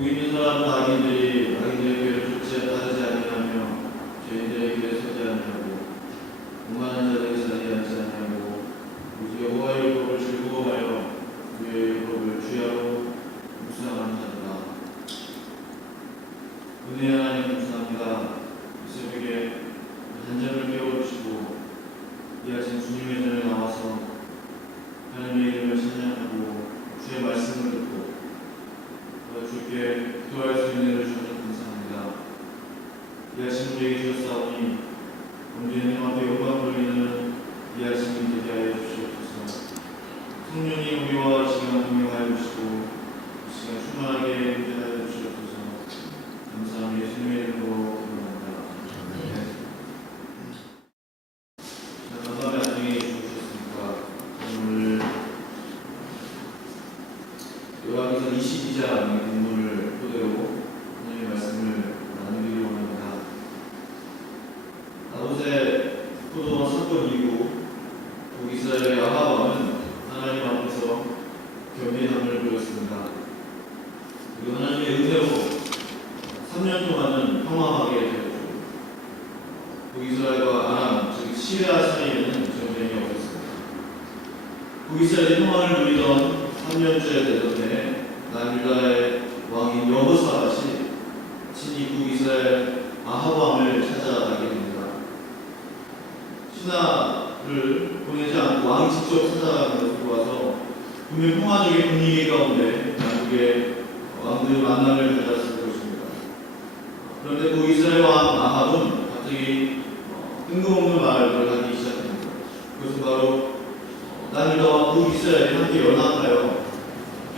여기 있는 사람 악인들의 길을 따르지 아니하며 죄인들의 길에 서지 아니하고 오만한 자들의 자리에 앉지 아니하고 오직 여호와의 율법을 즐거워하여 그의 율법을 주야로 묵상하는 자들아. 은혜의 하나님 감사합니다. 이 새벽에 단잠을 깨워주시고 이 아침 주님의 전에 나와서 하나님의 이름을 찬양하고 주의 말씀을 듣고 주께 기도할 수 있는 은혜를 주셔서 감사합니다. 이 아침 우리에게 주셨사오니 온전히 앞에 영광 돌리는 이 아침이 되게 하여 주시옵소서. 성령이 우리와 시간 동행하여 주시고 이 시간 충만하게 인도하여 주시옵소서. 감사합니다. 예수님의 이름으로 기도합니다. 감사합니다. 안녕히 주셨습니까? 오늘 요한계시록 22장의 본문을 토대로 하나님의 말씀을 나누기를 원합니다. 다윗의 포도원 사건 이후 북이스라엘의 아합 왕은 하나님 앞에서 겸비함을 보였습니다. 그리고 하나님의 은혜로 3년 동안은 평화하게 되었죠. 북이스라엘과 아람, 즉 시리아 사이에는 전쟁이 없었습니다. 북이스라엘이 평화를 누리던 3년째 되던 때 남유다의 왕인 여호사밧이 친히 북이스라엘 아합 왕을 찾아가게 됩니다. 신하를 보내지 않고 왕이 직접 찾아가는 것을 보아서 분명 평화적인 분위기 가운데 양국의 왕들의 만남을 가졌을 것입니다. 그런데 북이스라엘 왕 아합은 갑자기 뜬금없는 말을 하기 시작합니다. 그것은 바로 남유다와 북이스라엘이 함께 연합하여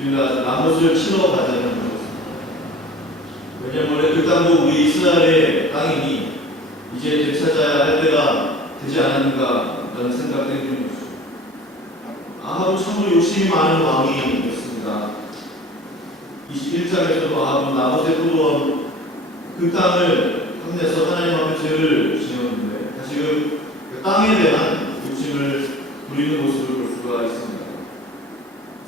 우리가 나뭇을 치러 가자는 것입니다. 왜냐하면 원래 그 땅도 우리 이스라엘의 땅이니 이제 되찾아야 할 때가 되지 않았는가라는 생각 때문이었습니다. 아합은 참으로 욕심이 많은 왕이었습니다. 21장에서도 아합은 나봇의 포도원 그 땅을 탐내서 하나님 앞에 죄를 지었는데 다시금 그 땅에 대한 욕심을 부리는 모습을 볼 수가 있습니다.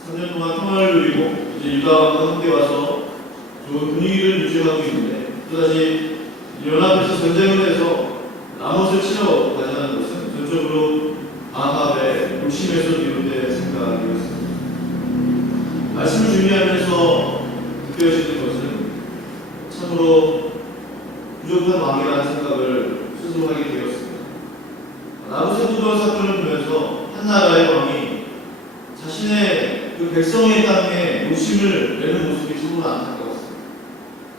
3년 동안 평화를 누리고 이제 유다와 함께 와서 좋은 분위기를 유지하고 있는데 또다시 연합해서 전쟁을 해서 나뭇을 치러 가자는 것은 전적으로 아합의 욕심에서 비롯된 생각이었습니다. 말씀을 준비하면서 느껴지는 것은 참으로 부족한 왕이라는 생각을 스스로 하게 되었습니다. 나봇의 포도원 사건을 보면서 한 나라의 왕이 자신의 그 백성의 땅에 욕심을 내는 모습이 참으로 안타까웠습니다.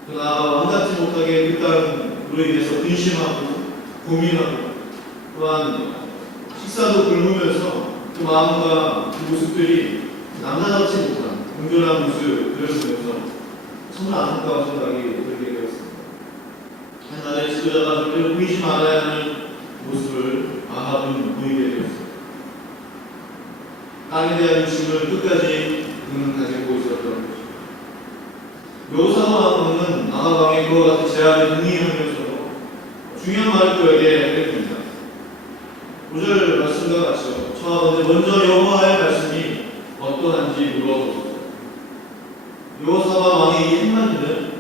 그러나 왕같지 못하게 그 땅으로 인해서 근심하고 고민하고 또한 식사도 굶으면서 그 마음과 그 모습들이 남자답지 못한 공존한 모습을 보여주면서 정말 안타까운 생각이 들게 되었습니다. 한 나라의 지도자가 절대로 보이지 말아야 하는 모습을 아합은 보이게 되었습니다. 땅에 대한 욕심을 끝까지 그는 가지고 있었던 것입니다. 여호사밧 왕은 아합 왕의 그와 같은 제안에 동의하면서 중요한 말을 그에게 하게 됩니다. 5절 말씀과 같이요. 청하건대 먼저 여호와의 말씀이 어떠한지 물어보소서. 여호사밧 왕의 이 한마디는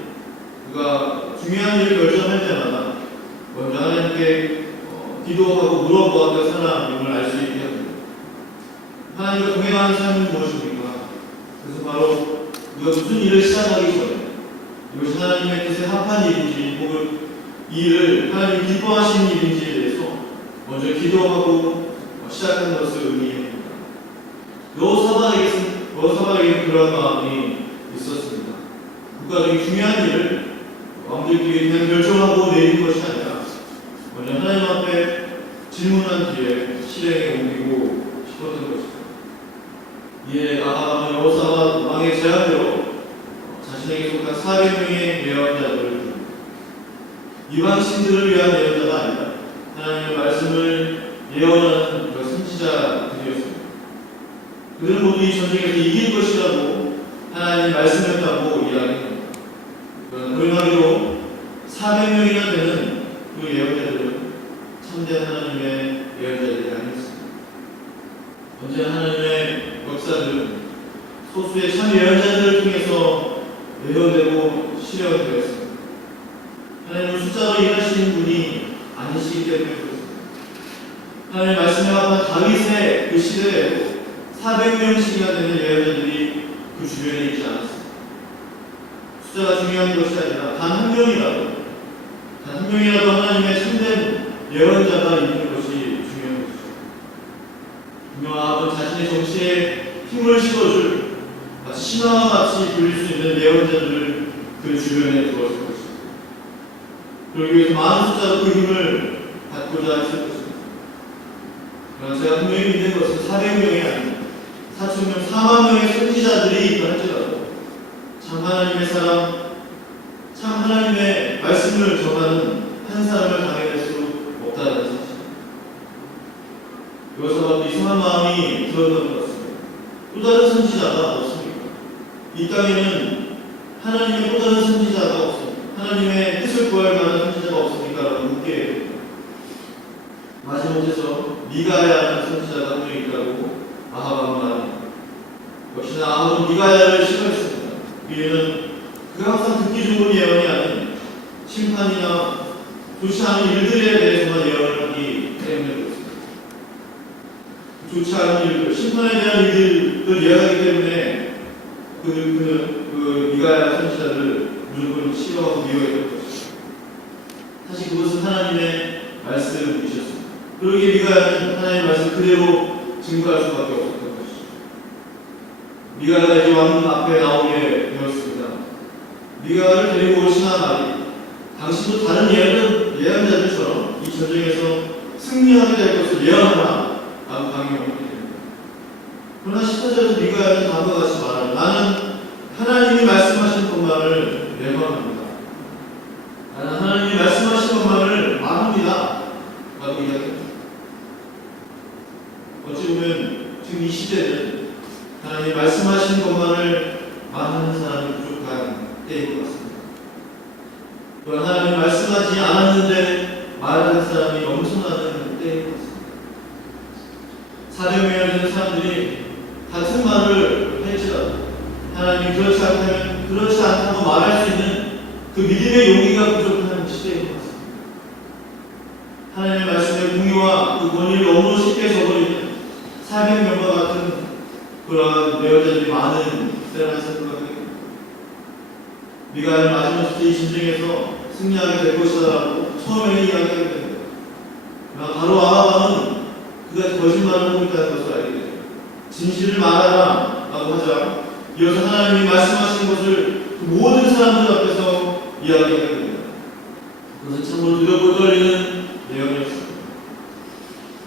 그가 중요한 일을 결정할 때마다 먼저 하나님께 기도하고 물어보았던 사람임을 알 수 있게 합니다. 하나님과 동행하는 삶은 무엇입니까? 그래서 바로 우리가 무슨 일을 시작하기 전에 이것이 하나님의 뜻에 합한 일인지 혹은 이 일을 하나님이 기뻐하시는 일인지에 대해서 먼저 기도하고 시작하는 것을 의미합니다. 여호사밧에게는 그런 마음이 있었습니다. 국가적인 중요한 일을 왕들끼리 그냥 결정하고 내린 것이 아니라 먼저 하나님 앞에 질문한 뒤에 실행에 옮기고 싶었던 것입니다. 이에 아합은 여호사밧 왕의 제안대로 자신에게 속한 400명의 예언자들을 줍니다. 이방신들을 위한 예언자가 아니라 하나님의 말씀을 예언하는 그 선지자들이었습니다. 그들은 모두 이 전쟁에서 이길 것이라고 하나님의 말씀했다고 이야기합니다. 불행하게도 400명이나 되는 그 예언자들은 참된 하나님의 예언자들이 아니었습니다. 언제나 하나님의 역사들은 소수의 참 예언자들을 통해서 예언되고 실현되었습니다. 하나님은 숫자로 일하시는 분이 아니시기 때문에 그렇습니다. 하나님 말씀에 합한 다윗의 그 시대에도 400명씩이나 되는 예언자들이 그 주변에 있지 않았습니다. 숫자가 중요한 것이 아니라 단 한 명이라도 하나님의 참된 예언자가 있는 것이 중요한 것이죠. 분명 자신의 정치에 힘을 실어줄 마치 신화와 같이 불릴 수 있는 예언자들을 그 주변에 두었을 것입니다. 그러기 위해서 많은 숫자로 그 힘을 받고자 했을 것입니다. 그러나 제가 분명히 믿는 것은 400명이 아닙니다. 4,000명, 4만 명의 선지자들이 있다 할지라도 참 하나님의 사람, 참 하나님의 말씀을 전하는 한 사람을 당해낼 수 없다는 사실입니다. 여호사밧이 이상한 마음이 들었던 것 같습니다. 또 다른 선지자가 없습니까? 이 땅에는 하나님의 또 다른 선지자가 없습니까? 하나님의 뜻을 구할 만한 선지자가 없습니까? 라고 묻게 됩니다. 마지못해서 미가야라는 선지자가 한 명 있다고 아합은 말합니다. 역시나 아합은 미가야를 싫어했습니다. 이유는 그가 항상 듣기 좋은 예언이 아닌 심판이나 좋지 않은 일들에 대해서만 예언을 하기 때문에 그렇습니다. 좋지 않은 일들, 심판에 대한 일들을 이야기하기 때문에 그는 미가야 선지자를 무조건 싫어하고 미워했던 것입니다. 사실 그것은 하나님의 말씀이셨습니다. 그러기에 미가야는 하나님의 말씀 그대로 증거할 수밖에 없었던 것이죠. 미가야가 이제 왕 앞에 나오게 되었습니다. 미가야를 데리고 오신 말이 당신도 다른 예언자들처럼 이 전쟁에서 승리하게 될 것을 예언하라 라고 강요하게 됩니다. 그러나 14절에서 미가야는 다음과 같이 말합니다. 나는 하나님이 말씀하신 것만을 예언합니다. 나는 하나님이 말씀하신 것만을 말합니다 라고 이야기합니다. 어찌 보면 지금 이 시대는 하나님이 말씀하신 것만을 말하는 사람이 부족한 때인 것 같습니다. 또한 하나님이 말씀하지 않았는데 말하는 사람이 넘쳐나는 때인 것 같습니다. 400명이 되는 사람들이 같은 말을 할지라도 하나님이 그렇지 않다고 말할 수 있는 그 믿음의 용기가 부족한 시대인 것 같습니다. 하나님의 말씀의 공의와 그 권위를 너무 쉽게 저버리는 400명과 같은 그러한 예언자들이 많은 때라는 생각을 합니다. 미가야는 마지막 이 전쟁에서 승리하게 될 것이다라고 처음에 이야기하게 됩니다. 그러나 바로 아합은 그가 거짓말을 하고 있다는 것을 알게 됩니다. 진실을 말하라 라고 하자 이어서 하나님이 말씀하신 것을 그 모든 사람들 앞에서 이야기하게 됩니다. 그것은 참으로 두렵고 떨리는 예언이었습니다.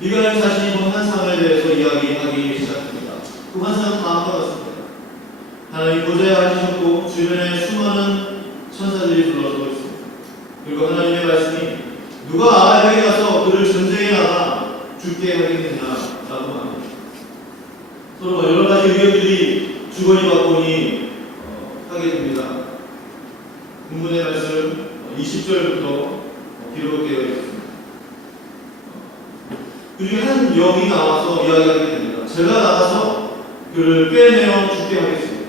미가야 자신이 본 환상에 대해서 이야기하기 시작합니다. 그 환상은 다음과 같습니다. 하나님이 보좌에 앉으셨고 주변에 수많은 천사들이 둘러서 있습니다. 그리고 하나님의 말씀이 누가 아합에게 가서 그를 전쟁에 나가 죽게 하겠느냐라고 합니다. 서로 여러 가지 의견들이 주거니 받거니 하게 됩니다. 본문의 말씀 20절부터 기록되어 있습니다. 그 중에 한 영이 나와서 이야기하게 됩니다. 제가 나가서 그를 빼내어 죽게 하겠습니다.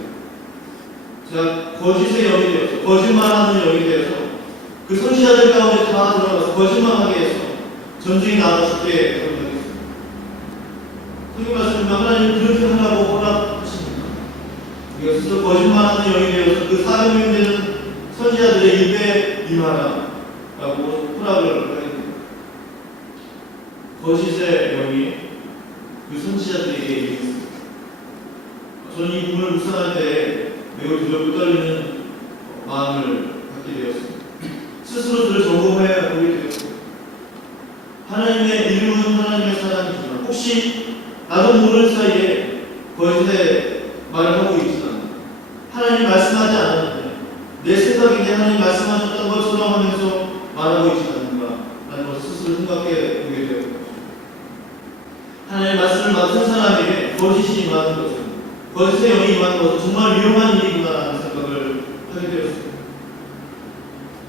제가 거짓의 영이 되어서 거짓말하는 영이 되어서 그 선지자들 가운데 다 들어가서 거짓말하게 해서 전쟁에 나가 죽게 하겠습니다. 성경 말씀은 하나님 그렇게 하라고 허락하십니다. 우리가 스스로 거짓말하는 영이 되어서 그 400명 되는 선지자들의 입에 임하라 라고 허락을 하게 됩니다. 거짓의 영이 그 선지자들에게 임했습니다. 저는 이 부분을 묵상할 때 매우 두렵고 떨리는 마음을 갖게 되었습니다. 스스로 저를 점검해 보게 되었습니다. 하나님의 이름은 하나님의 사람이지만 혹시 나도 모르는 사이에 거짓의 말을 하고 있지만 하나님 말씀하지 않았는데 내 생각인데 하나님 말씀하셨던 것처럼 하면서 말하고 있지 않는가 라는 것을 스스로 생각해 보게 되었습니다. 하나님의 말씀을 맡은 사람에게 거짓이 임하는 것은 거짓의 영이 임하는 것은 정말 위험한 일이구나라는 생각을 하게 되었습니다.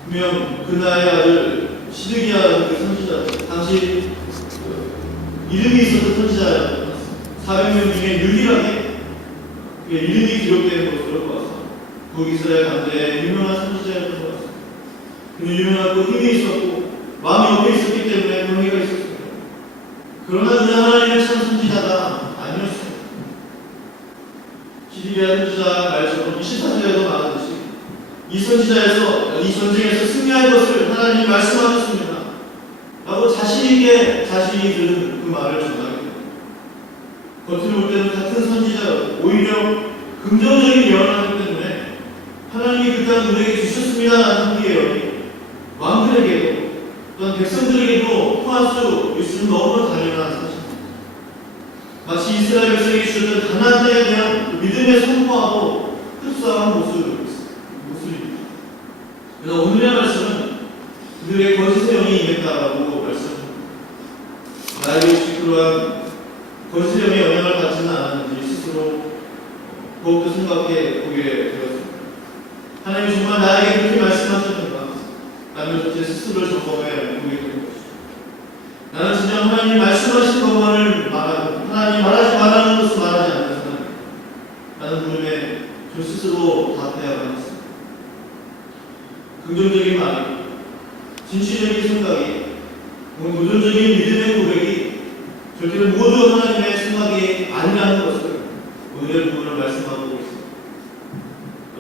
분명 그나의 아들 시드기야라는 그 선지자, 당시 이름이 있었던 선지자였습니다. 400명 중에 유일하게 그의 이름이 기록되는 것으로 봐서 북이스라엘 강대의 유명한 선지자였던 것 같습니다. 그는 유명하고 힘이 있었고 마음이 옆에 있었기 때문에 권위가 있었습니다. 그러나 그는 하나님의 참 선지자가 아니었습니다. 시리아 선지자 말처럼 24절에도 말하듯이 이 전쟁에서 승리할 것을 하나님이 말씀하셨습니다 라고 자신있게 자신이 들은 그 말을 전하게 됩니다. 겉으로 볼 때는 같은 선지자였고 오히려 긍정적인 예언을 하기 때문에 하나님이 그 땅 우리에게 주셨습니다 라는 그 예언이 왕들에게도 또한 백성들에게도 통할 수 있으면 너무나 당연한 사실입니다. 마치 이스라엘 백성에게 주셨던 가나안 땅에 대한 믿음의 선포하고 흡사한 모습입니다. 그래서 오늘의 말씀은 그들의 거짓의 영이 임했다라고 말씀합니다. 나에게 혹시 그러한 거짓의 영의 영향을 받지는 않았는지 스스로 더욱더 생각해 보게 되었습니다. 하나님이 정말 나에게 그렇게 말씀하셨는가? 라면서 제 스스로를 점검해 보게 되는 것이죠. 나는 진짜 하나님이 말씀하신 것만을 말하고 하나님이 말하는 것을 말하지 않는 사람, 라는 부분에 저 스스로 답해야만 했습니다. 긍정적인 말이, 진취적인 생각이, 도전적인 믿음의 고백이 절대로 모두 하나님의 생각이 아니라는 것을 오늘의 부분을 말씀하고 있습니다.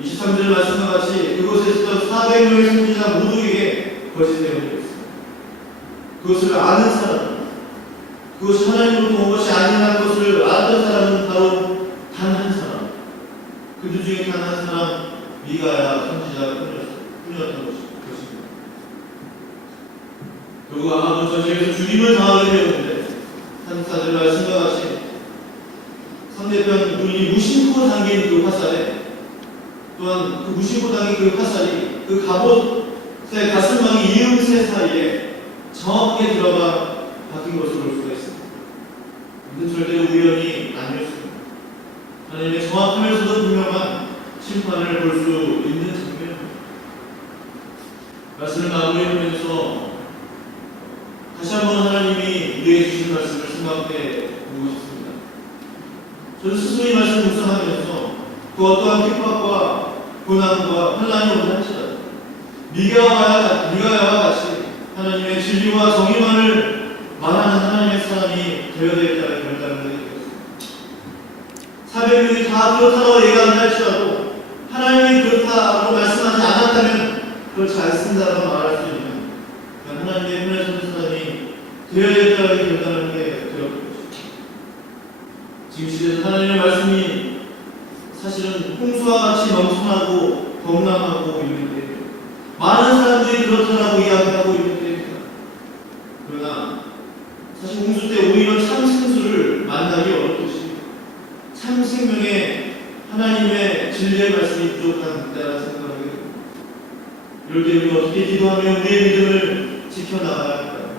23절 말씀과 같이 그곳에 있었던 400명의 선지자 모두에게 거짓 예언이 있습니다. 그것을 아는 사람, 그것이 하나님으로부터 온 것이 아니라는 것을 알았던 사람은 바로 단 한 사람, 그들 중에 단 한 사람 미가야 선지자가 뿐이었던 것입니다. 결국 아마 그 전쟁에서 죽임을 당하게 되었는데 한사들 말씀과 같이 상대편 눈이 무심코 당긴 그 화살에 또한 그 무심코 당긴 그 화살이 그 갑옷의 가슴망이 이음새 사이에 정확하게 들어가 박힌 것을 볼 수가 있습니다. 이것은 절대 우연이 아니었습니다. 하나님의 정확하면서도 분명한 심판을 볼 수 있는 장면입니다. 말씀을 마무리하면서 다시 한번 하나님이 우리에게 주신 말씀을 생각해 보고 싶습니다. 저는 스스로 이 말씀을 묵상하면서 그 어떠한 핍박과 고난과 환난이 온다 할지라도 미가야와 같이 하나님의 진리와 정의만을 말하는 하나님의 사람이 되어야 되겠다는 결단을 하게 되었습니다. 400명이 다 그렇다고 얘기한다 할지라도 하나님이 그렇다고 말씀하지 않았다면 그걸 잘 쓴다고 말할 수 있는 하나님의 은혜 주는 사람이 되어야 되겠다는 결단을 하게 되었습니다. 지금 시대에서 하나님의 말씀이 사실은 홍수와 같이 넘쳐나고 범람하고 있는데 많은 사람들이 그렇다라고 이야기하고 있는데 그러나 사실 홍수 때 오히려 참 생수를 만나기 어렵듯이 참 생명의 하나님의 진리의 말씀이 부족한 때라는 생각을 하게 됩니다. 이럴 때 우리가 어떻게 기도하며 우리의 믿음을 지켜나가야 할까요?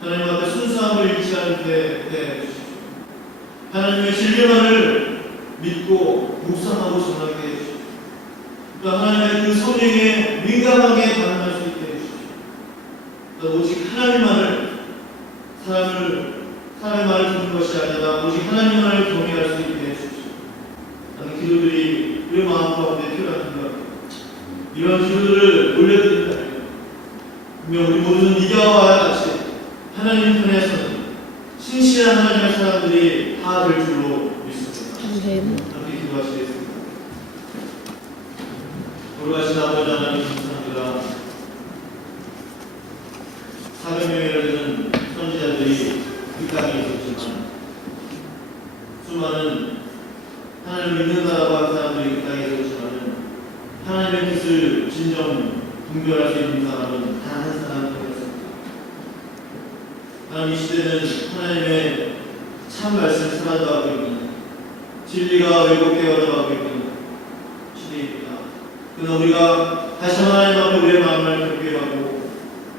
하나님 앞에 순수함을 잃지 않게 해주십시오. 하나님의 진리만을 믿고 묵상하고 전하게 해주십시오. 또 하나님의 그 성령에 민감하게 반응할 수 있게 해주십시오. 또 오직 하나님만을 사람의 말을 듣는 것이 아니라 오직 하나님만을 경외할 수 있게 해주십시오. 하는 기도들이 우리 마음 가운데 필요한 생각입니다. 이런 기도들을 올려드립니다. 분명 우리 모두는 미가와 같이 하나님 편에서는 신실한 하나님의 사람들이 다 될 줄로 믿습니다. 함께 기도하시겠습니다. 돌아가신 아버지 하나님 감사합니다. 400명이나 되는 선지자들이 그 땅에 있었지만 수많은 하나님을 믿는다라고 하는 사람들이 그 땅에 있었지만 하나님의 뜻을 진정 분별할 수 있는 사람은 단 한 사람이었습니다. 하나님 이 시대는 하나님의 참 말씀을 사라져가고 있는 진리가 왜곡되어가고 있는 시대입니다. 그러나 우리가 다시 하나님 앞에 우리의 마음을 경배하고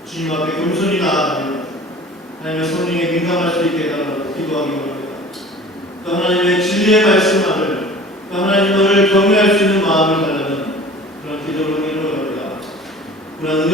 주님 앞에 겸손히 나아가며 하나님의 성령에 민감할 수 있게 해달라고 기도하기 원합니다. 또 하나님의 진리의 말씀을 또 하나님을 경외할 수 있는 마음을 달라는 그런 기도를 드리려 합니다. 그런